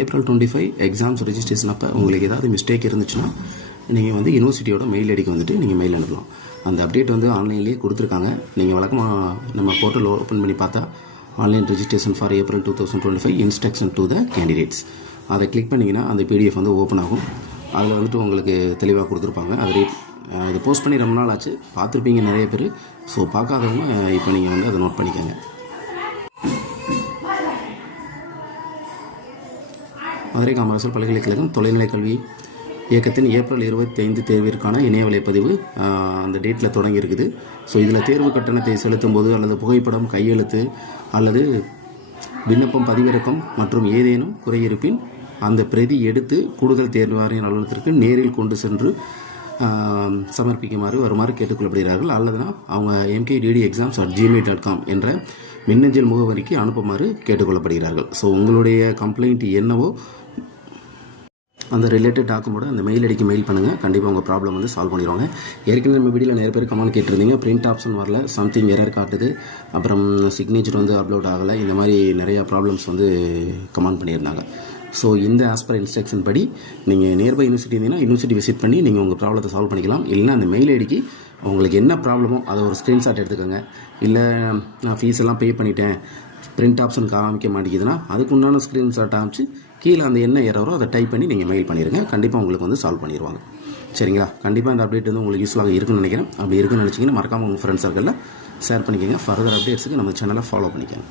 April 25 exams registration அப்போ உங்களுக்கு ஏதாவது மிஸ்டேக் இருந்துச்சுன்னா நீங்கள் வந்து யூனிவர்சிட்டியோட மெயில் ஐடிக்கு வந்துட்டு நீங்கள் மெயில் அனுப்பலாம். அந்த அப்டேட் வந்து ஆன்லைன்லேயே கொடுத்துருக்காங்க. நீங்கள் வழக்கமாக நம்ம போர்ட்டல் ஓப்பன் பண்ணி பார்த்தா online registration for April 2025 instruction to the candidates அதை கிளிக் பண்ணிங்கன்னா அந்த பிடிஎஃப் வந்து ஓப்பன் ஆகும். அதில் வந்துட்டு உங்களுக்கு தெளிவாக கொடுத்துருப்பாங்க. அது இது போஸ்ட் பண்ணி ரொம்ப நாள் ஆச்சு, பார்த்துருப்பீங்க நிறைய பேர். ஸோ பார்க்காதவங்க இப்போ நீங்கள் வந்து அதை நோட் பண்ணிக்கோங்க. மதுரை காமராசர் பல்கலைக்கழகம் தொலைநிலை கல்வி இயக்கத்தின் ஏப்ரல் 25 தேர்விற்கான இணையவலை பதிவு அந்த டேட்டில் தொடங்கி இருக்குது. ஸோ இதில் தேர்வு கட்டணத்தை செலுத்தும் போது அல்லது புகைப்படம், கையெழுத்து அல்லது விண்ணப்பம் பதிவிறக்கம் மற்றும் ஏதேனும் குறை இருப்பின் அந்த பிரதி எடுத்து கூடுதல் தேர்வாணைய அலுவலகத்திற்கு நேரில் கொண்டு சென்று சமர்ப்பிக்குமாறு வருமாறு கேட்டுக்கொள்ளப்படுகிறார்கள். அல்லதுனா அவங்க mkddexams@gmail.com என்ற மின்னஞ்சல் முகவரிக்கு அனுப்புமாறு கேட்டுக்கொள்ளப்படுகிறார்கள். ஸோ உங்களுடைய கம்ப்ளைண்ட் என்னவோ அந்த ரிலேட்டட் டாக்குமெண்ட்டோட அந்த மெயில் ஐடிக்கு மெயில் பண்ணுங்கள். கண்டிப்பாக உங்கள் ப்ராப்ளம் வந்து சால்வ் பண்ணிடுவாங்க. ஏற்கனவே நம்ம வீடியோவில் நிறைய பேர் கமெண்ட் கேட்டிருந்தீங்க, பிரிண்ட் ஆப்ஷன் வரல, சம்திங் எரர் காட்டுது, அப்புறம் சிக்னேச்சர் வந்து அப்லோட் ஆகலை, இந்த மாதிரி நிறையா ப்ராப்ளம்ஸ் வந்து கமெண்ட் பண்ணியிருந்தாங்க. ஸோ இந்த ஆஸ்பர் இன்ஸ்ட்ரக்ஷன் படி நீங்கள் நியர்பை யூனிவர்சிட்டி இருந்தீங்கன்னா யூனிவர்சிட்டி விசிட் பண்ணி நீங்கள் உங்கள் ப்ராப்ளத்தை சால்வ் பண்ணிக்கலாம். இல்லைனா அந்த மெயில் ஐடிக்கு உங்களுக்கு என்ன ப்ராப்ளமோ அதை ஒரு ஸ்க்ரீன்ஷாட் எடுத்துக்கோங்க. இல்லை நான் ஃபீஸ் எல்லாம் பே பண்ணிட்டேன், பிரிண்ட் ஆப்ஷன் காமிக்க மாட்டேங்குதுன்னா அதுக்கு உண்டான ஸ்க்ரீன்ஷாட் காமிச்சு கீழே அந்த என்ன எரரோ அதை டைப் பண்ணி நீங்கள் மெயில் பண்ணிடுங்க. கண்டிப்பாக உங்களுக்கு வந்து சால்வ் பண்ணிடுவாங்க. சரிங்களா? கண்டிப்பாக இந்த அப்டேட் வந்து உங்களுக்கு யூஸ்ஃபுல்லாக இருக்குன்னு நினைக்கிறேன். அப்படி இருக்குன்னு நினச்சிங்கன்னா மறக்காமல் உங்கள் ஃப்ரெண்ட்ஸ் சர்க்கிளில் ஷேர் பண்ணிக்கோங்க. ஃபர்தர் அப்டேட்ஸுக்கு நம்ம சேனலை ஃபாலோ பண்ணிக்கோங்க.